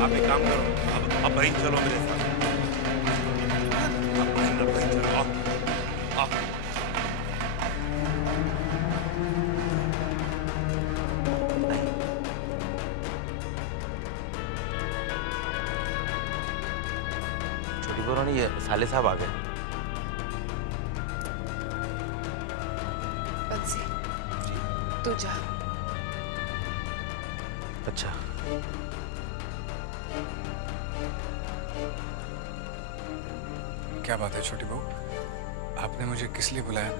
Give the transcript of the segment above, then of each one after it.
आप एक काम करो, अब वहीं चलो मेरे साथ। अब वहीं चलो, आओ, आओ। छोटी बहू रानी, ये साले साहब आ गए। बंसी, तू जा। अच्छा, क्या बात है छोटी बहू, आपने मुझे किस लिए बुलाया?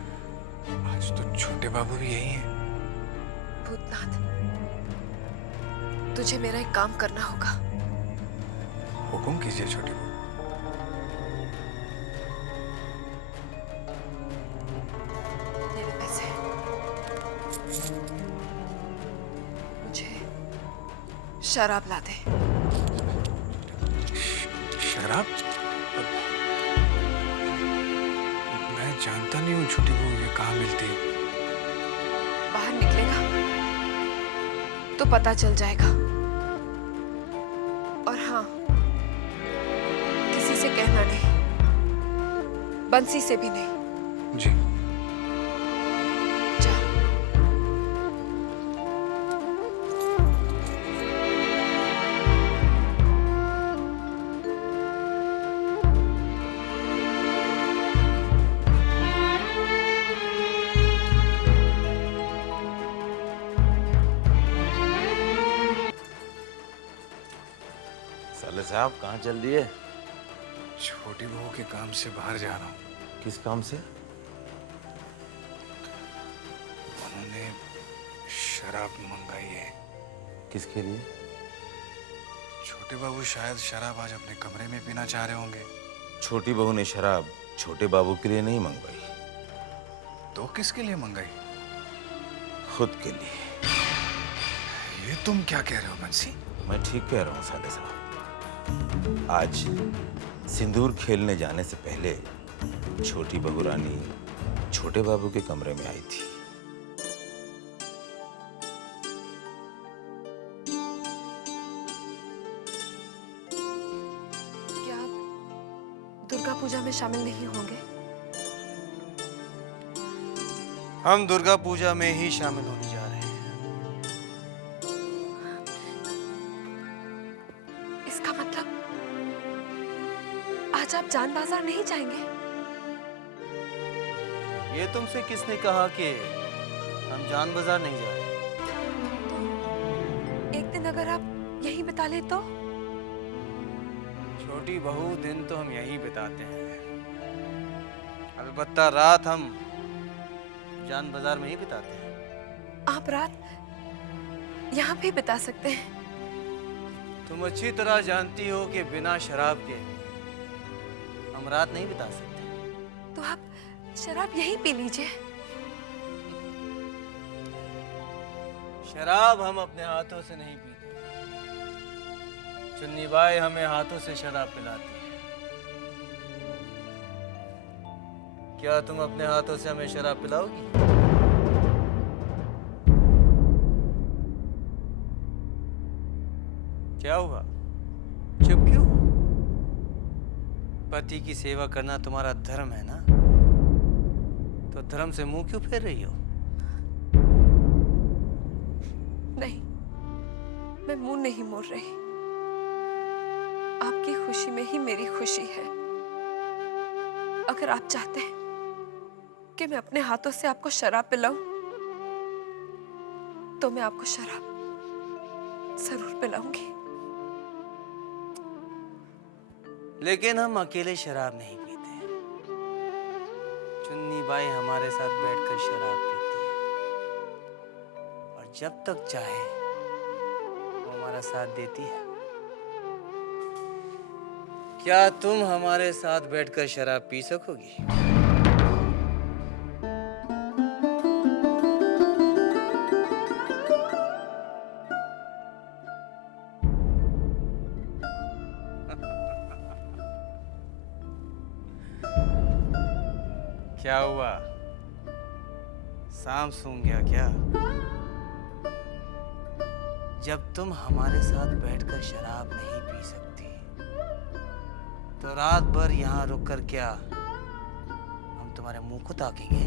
आज तो छोटे बाबू भी यही हैं। भूतनाथ, तुझे मेरा एक काम करना होगा। हुकुम कीजिए छोटी बहू। मेरे पैसे मुझे शराब ला दे। शराब? मैं जानता नहीं हूँ छोटी बहू, ये कहाँ मिलती है? बाहर निकलेगा तो पता चल जाएगा। और हाँ, किसी से कहना नहीं, बंसी से भी नहीं। जी। जा। साले साहब कहाँ चल दिए? छोटी बहू के काम से बाहर जा रहा हूँ। किस काम से? उन्होंने शराब मंगाई है। किसके लिए? छोटे बाबू शायद शराब आज अपने कमरे में पीना चाह रहे होंगे। छोटी बहू ने शराब छोटे बाबू के लिए नहीं मंगवाई, तो किसके लिए मंगाई? खुद के लिए। ये तुम क्या कह रहे हो बंसी? मैं ठीक कह रहा हूँ साले साहब। आज सिंदूर खेलने जाने से पहले छोटी बहू रानी छोटे बाबू के कमरे में आई थी। क्या आप दुर्गा पूजा में शामिल नहीं होंगे? हम दुर्गा पूजा में ही शामिल होने जा रहे हैं। इसका मतलब आज आप जान बाजार नहीं जाएंगे? ये तुमसे किसने कहा कि हम जान बाजार नहीं जा रहे? एक दिन अगर आप यहीं बिता ले तो? छोटी बहू, दिन तो हम यहीं बिताते हैं, अलबत्ता रात हम जान बाजार में ही बिताते हैं। आप रात यहाँ भी बिता सकते हैं। तुम अच्छी तरह जानती हो कि बिना शराब के हम रात नहीं बिता सकते। तो आप शराब यहीं पी लीजिए। शराब हम अपने हाथों से नहीं पीते, चुन्नी बाई हमें हाथों से शराब पिलाती है। क्या तुम अपने हाथों से हमें शराब पिलाओगी? क्या हुआ, चुप क्यों? पति की सेवा करना तुम्हारा धर्म है ना, तो धर्म से मुंह क्यों फेर रही हो? नहीं, मैं मुंह नहीं मोड़ रही। आपकी खुशी में ही मेरी खुशी है। अगर आप चाहते हैं कि मैं अपने हाथों से आपको शराब पिलाऊं, तो मैं आपको शराब जरूर पिलाऊंगी। लेकिन हम अकेले शराब नहीं पीते, चुन्नी बाई हमारे साथ बैठकर शराब पीती है, और जब तक चाहे वो हमारा साथ देती है। क्या तुम हमारे साथ बैठकर शराब पी सकोगी? क्या हुआ, सांप सूंघ गया क्या? जब तुम हमारे साथ बैठकर शराब नहीं पी सकती तो रात भर यहाँ रुक कर क्या हम तुम्हारे मुंह को ताकेंगे?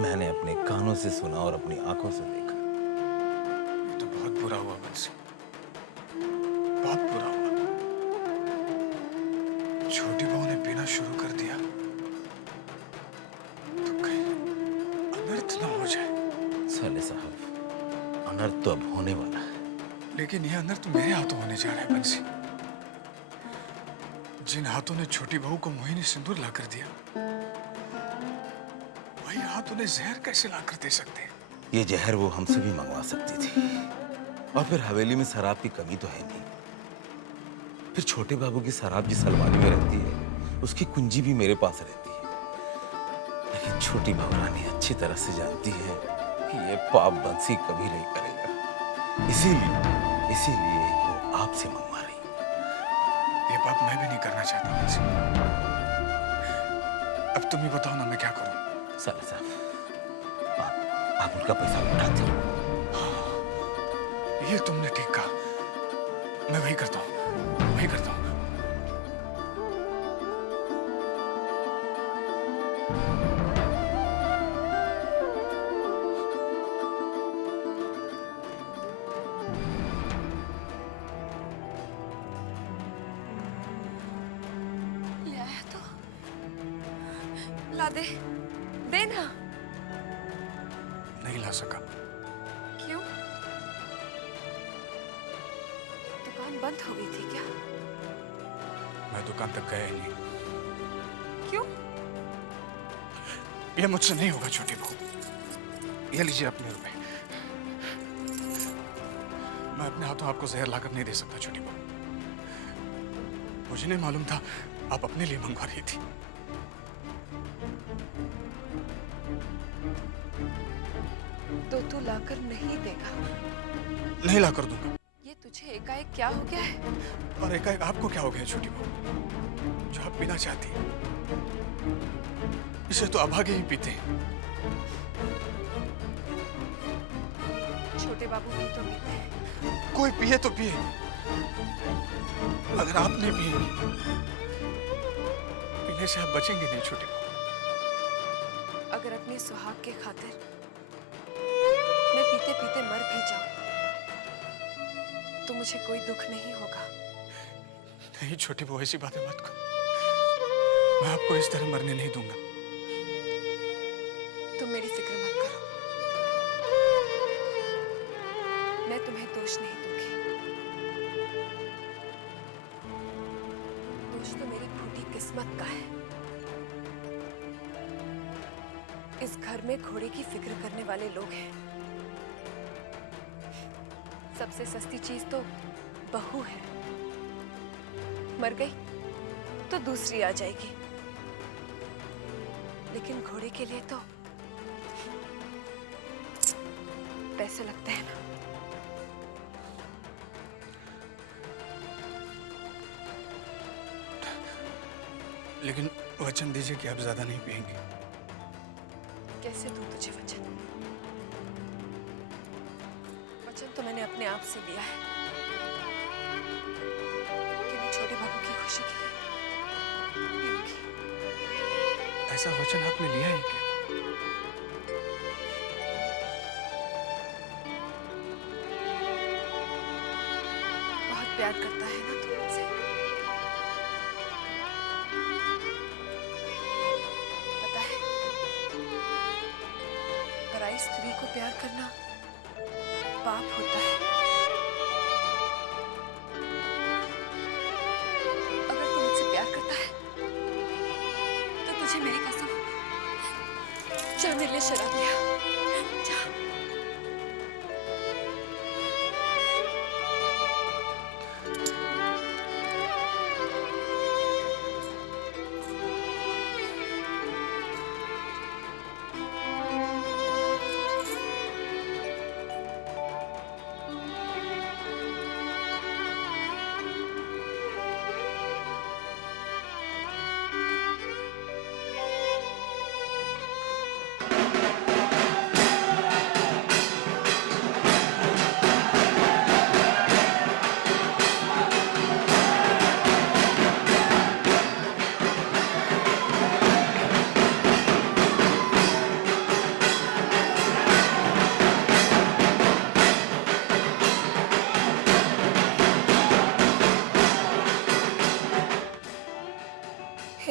मैंने अपने कानों से सुना और अपनी आंखों से देखा। ये तो बहुत बुरा हुआ बंसी, बहुत बुरा हुआ। छोटी बहू ने पीना शुरू कर दिया तो कहीं अनर्थ ना हो जाए। साले साहब, अनर्थ तो अब होने वाला है। लेकिन यह अनर्थ मेरे हाथों होने जा रहा है बंसी। जिन हाथों ने छोटी बहू को मोहिनी सिंदूर लाकर दिया, वही हाथ उन्हें जहर कैसे लाकर दे सकते हैं? ये जहर वो हमसे भी मंगवा सकती थी। और फिर हवेली में शराब की कमी तो है नहीं। फिर छोटे बाबू की शराब जिस अलमारी में रहती है, उसकी कुंजी भी मेरे पास रहती है। लेकिन छोटी बहू रानी अच्छी तरह से जानती है कि ये पाप बंसी कभी नहीं करेगा। इसीलिए वो आपसे मंगवा रही। ये पाप मैं भी नहीं करना चाहता बंसी। अब तुम ही बताओ ना, मैं क्या करूं? साले साहब, आप उनका पैसा लौटाते रहो। ये तुमने ठीक कहा। मैं वही करता हूँ, वही करता हूँ। ले आया तो ला दे, देना। नहीं ला सका। क्यों? दुकान बंद हो गई थी क्या? मैं दुकान तक गया ही नहीं। क्यों? ये मुझसे नहीं होगा छोटी बहू। ये लीजिए अपने रुपए। मैं अपने हाथों आपको जहर लाकर नहीं दे सकता छोटी बहू। मुझे नहीं मालूम था आप अपने लिए मंगवा रही थी। तो तू लाकर नहीं देगा? नहीं लाकर दूंगा। ये तुझे एकाएक क्या हो गया है? और एकाएक आपको क्या हो गया छोटी बहू? जो आप पीना चाहती हैं, इसे तो अभागे ही पीते हैं। छोटे बाबू भी तो पीते हैं। कोई पिए तो पिए, अगर आप नहीं पिएंगी, पीने से आप बचेंगे नहीं छोटी बहू। अगर अपने सुहाग के खातिर मैं पीते पीते मर भी जाऊं तो मुझे कोई दुख नहीं होगा। नहीं छोटी बहू, ऐसी बातें मत करो। मैं आपको इस तरह मरने नहीं दूंगा। तुम मेरी फिक्र मत करो, मैं तुम्हें दोष नहीं दूंगी। दोष तो मेरी फूटी किस्मत का है। इस घर में घोड़े की फिक्र करने वाले लोग हैं। सबसे सस्ती चीज तो बहू है। मर गई तो दूसरी आ जाएगी, लेकिन घोड़े के लिए तो पैसे लगते हैं ना। लेकिन वचन दीजिए कि आप ज्यादा नहीं पिएंगे। कैसे दूं तुझे वचन? वचन तो मैंने अपने आप से लिया है कि मैं छोटे बाबू की खुशी के लिए पीऊंगी। ऐसा वचन आपने लिया है क्या? बहुत प्यार करता है ना तू मुझसे। पता है, पराई स्त्री को प्यार करना पाप होता है। अगर तू मुझसे प्यार करता है तो तुझे मेरी कसम, जा मेरे लिए शराब ले आ, जा।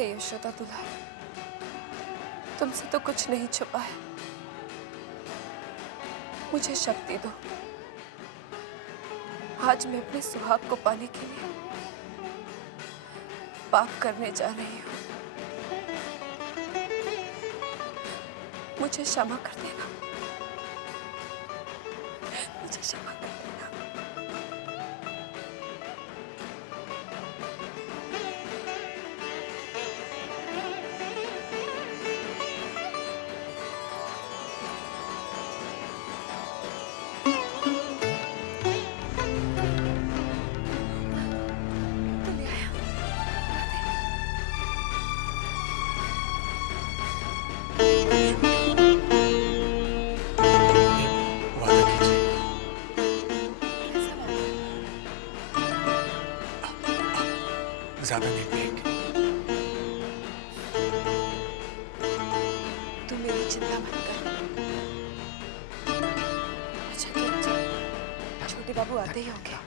हे यशोदा दुलार, तुमसे तो कुछ नहीं छुपा है। मुझे शक्ति दो। आज मैं अपने सुहाग को पाने के लिए पाप करने जा रही हूँ। मुझे क्षमा कर देना। मुझे क्षमा कर देना। तू ले आया। वादा कीजिए। कैसा बात? ज्यादा नहीं पिएंगे। तू मेरी चिंता मत कर। अच्छा तो जा। छोटे बाबू आते ही होंगे।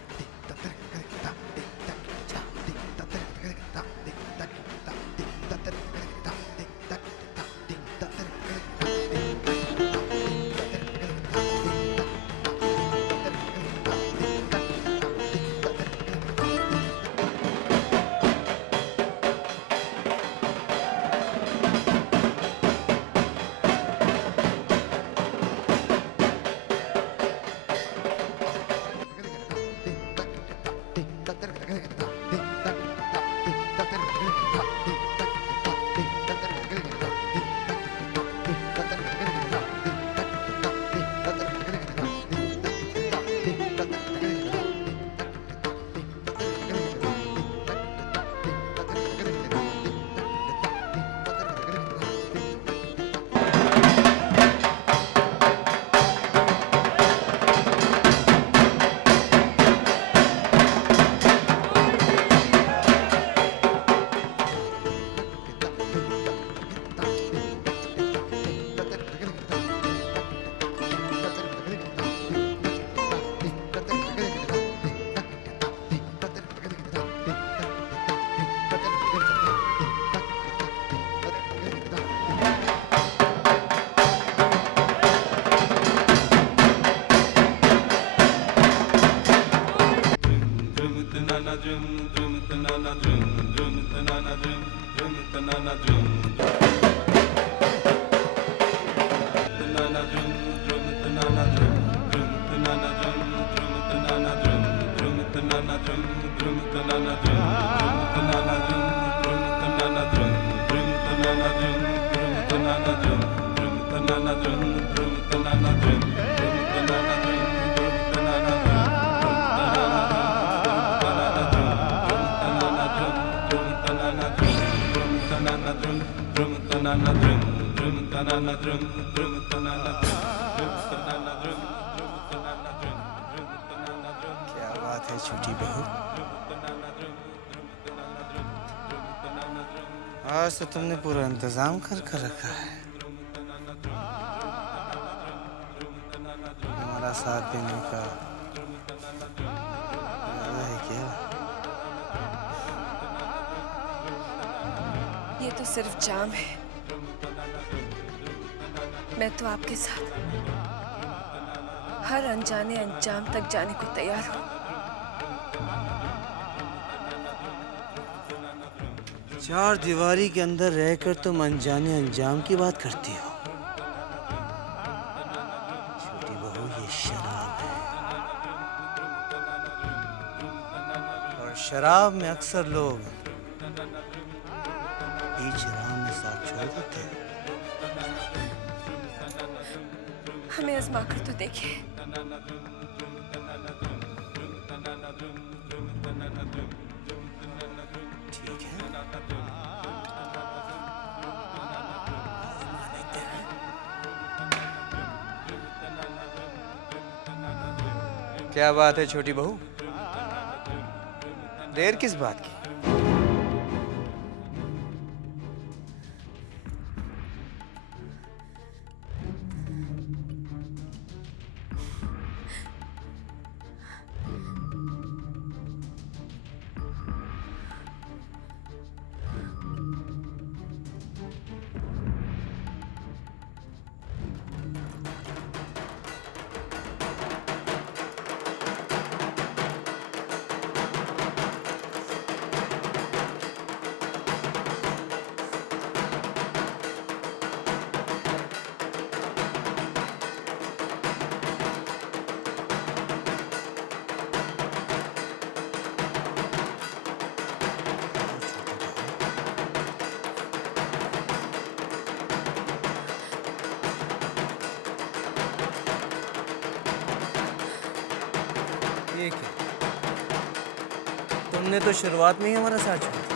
क्या बात है छोटी बहू, आज तो तुमने पूरा इंतजाम कर कर रखा है। हमारा साथ देने का इरादा है क्या? ये तो सिर्फ जाम है। मैं तो आपके साथ हर अनजाने अंजाम तक जाने को तैयार हूँ। चार दीवारी के अंदर रहकर तुम अनजाने अंजाम की बात करती हो। छोटी बहू, ये शराब है और शराब में अक्सर लोग बीच राह में साथ छोड़ देते हैं। हमें आजमा कर तो देखिए। ठीक है, आजमा लेते हैं। क्या बात है छोटी बहू, देर किस बात की? तुमने तो शुरुआत में ही हमारा साथ छोड़ा।